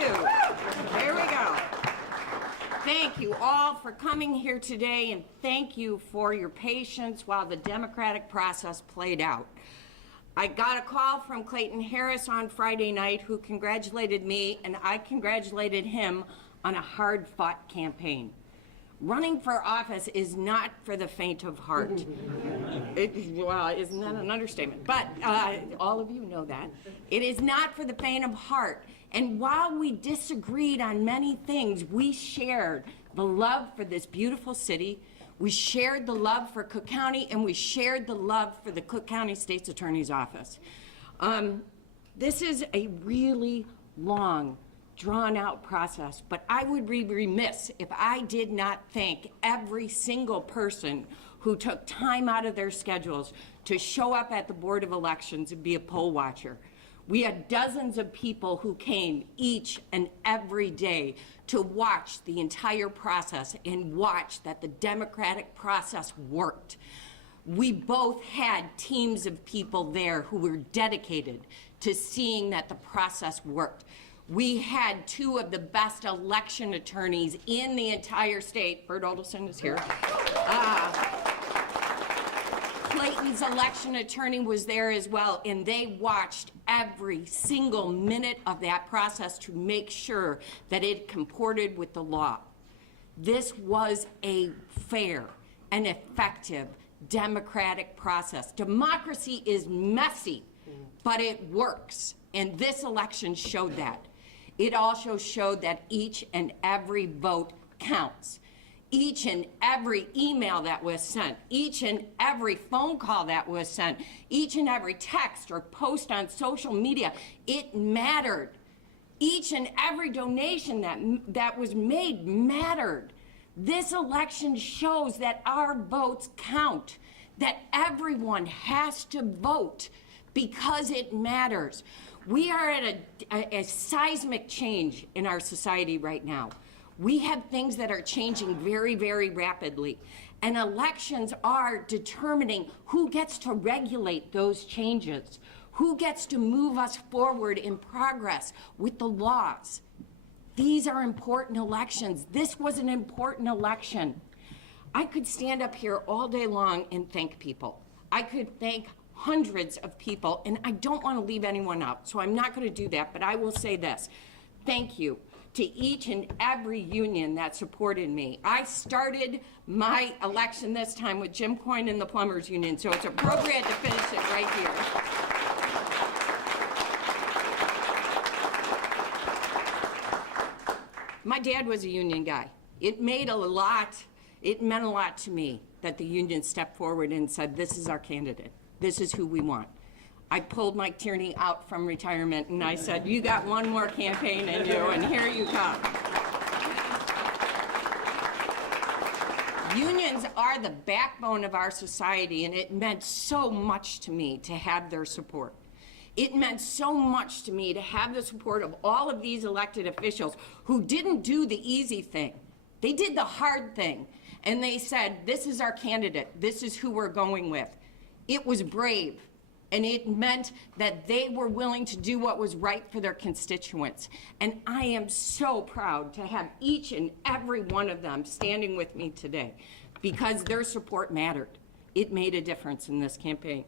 you. There we go. Thank you all for coming here today, and thank you for your patience while the democratic process played out. I got a call from Clayton Harris on Friday night who congratulated me, and I congratulated him on a hard-fought campaign. Running for office is not for the faint of heart. Well, isn't that an understatement? But all of you know that. It is not for the faint of heart. And while we disagreed on many things, we shared the love for this beautiful city, we shared the love for Cook County, and we shared the love for the Cook County State's Attorney's Office. This is a really long, drawn-out process, but I would be remiss if I did not thank every single person who took time out of their schedules to show up at the Board of Elections and be a poll watcher. We had dozens of people who came each and every day to watch the entire process and watch that the democratic process worked. We both had teams of people there who were dedicated to seeing that the process worked. We had two of the best election attorneys in the entire state. Bert Alderson is here. Clayton's election attorney was there as well, and they watched every single minute of that process to make sure that it comported with the law. This was a fair and effective democratic process. Democracy is messy, but it works, and this election showed that. It also showed that each and every vote counts. Each and every email that was sent, each and every phone call that was sent, each and every text or post on social media, it mattered. Each and every donation that was made mattered. This election shows that our votes count, that everyone has to vote because it matters. We are at a seismic change in our society right now. We have things that are changing very, very rapidly, and elections are determining who gets to regulate those changes, who gets to move us forward in progress with the laws. These are important elections. This was an important election. I could stand up here all day long and thank people. I could thank hundreds of people, and I don't want to leave anyone out, so I'm not going to do that, but I will say this. Thank you to each and every union that supported me. I started my election this time with Jim Coyne and the Plumbers Union, so it's appropriate to finish it right here. My dad was a union guy. It meant a lot to me that the union stepped forward and said, this is our candidate. This is who we want. I pulled Mike Tierney out from retirement and I said, you got one more campaign in you, and here you come. Unions are the backbone of our society, and it meant so much to me to have their support. It meant so much to me to have the support of all of these elected officials who didn't do the easy thing. They did the hard thing, and they said, this is our candidate. This is who we're going with. It was brave. And it meant that they were willing to do what was right for their constituents. And I am so proud to have each and every one of them standing with me today because their support mattered. It made a difference in this campaign.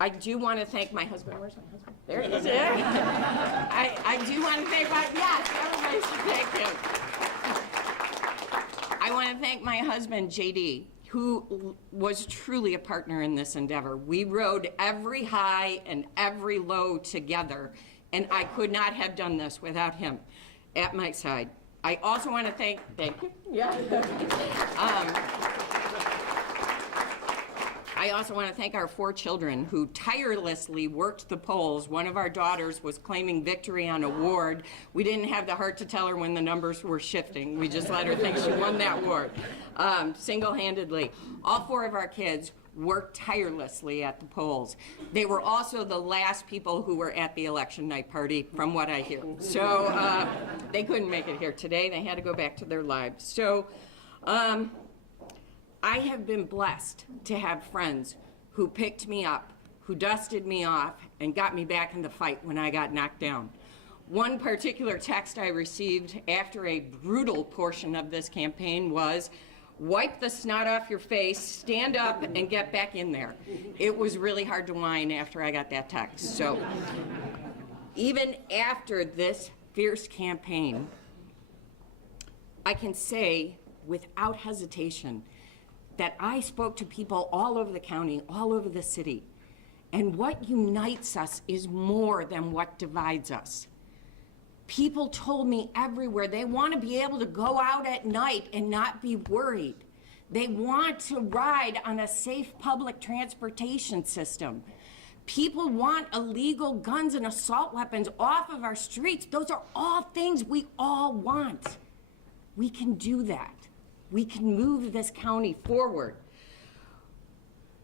I do want to thank my husband. Where's my husband? There he is. I do want to thank my, yes, everybody should thank him. I want to thank my husband, JD, who was truly a partner in this endeavor. We rode every high and every low together, and I could not have done this without him at my side. I also want to thank you. Yeah. I also want to thank our 4 children who tirelessly worked the polls. One of our daughters was claiming victory on a ward. We didn't have the heart to tell her when the numbers were shifting. We just let her think she won that ward single-handedly. All 4 of our kids worked tirelessly at the polls. They were also the last people who were at the election night party, from what I hear. So they couldn't make it here today. They had to go back to their lives. So I have been blessed to have friends who picked me up, who dusted me off, and got me back in the fight when I got knocked down. One particular text I received after a brutal portion of this campaign was, wipe the snot off your face, stand up, and get back in there. It was really hard to whine after I got that text. So even after this fierce campaign, I can say without hesitation that I spoke to people all over the county, all over the city, and what unites us is more than what divides us. People told me everywhere they want to be able to go out at night and not be worried. They want to ride on a safe public transportation system. People want illegal guns and assault weapons off of our streets. Those are all things we all want. We can do that. We can move this county forward.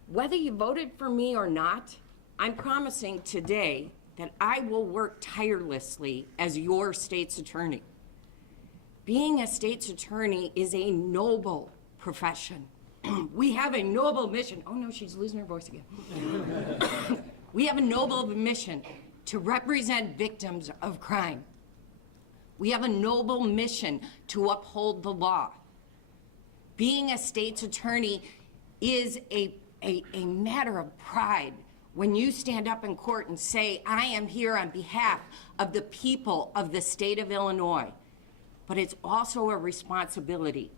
Whether you voted for me or not, I'm promising today that I will work tirelessly as your state's attorney. Being a state's attorney is a noble profession. We have a noble mission. Oh no, she's losing her voice again. We have a noble mission to represent victims of crime. We have a noble mission to uphold the law. Being a state's attorney is a matter of pride. When you stand up in court and say, I am here on behalf of the people of the state of Illinois, but it's also a responsibility.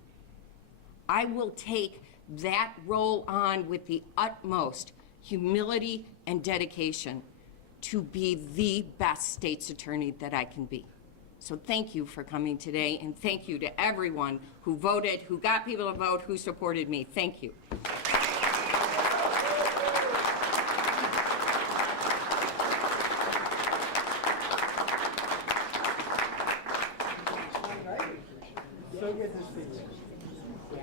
I will take that role on with the utmost humility and dedication to be the best state's attorney that I can be. So thank you for coming today, and thank you to everyone who voted, who got people to vote, who supported me. Thank you. So good to see you.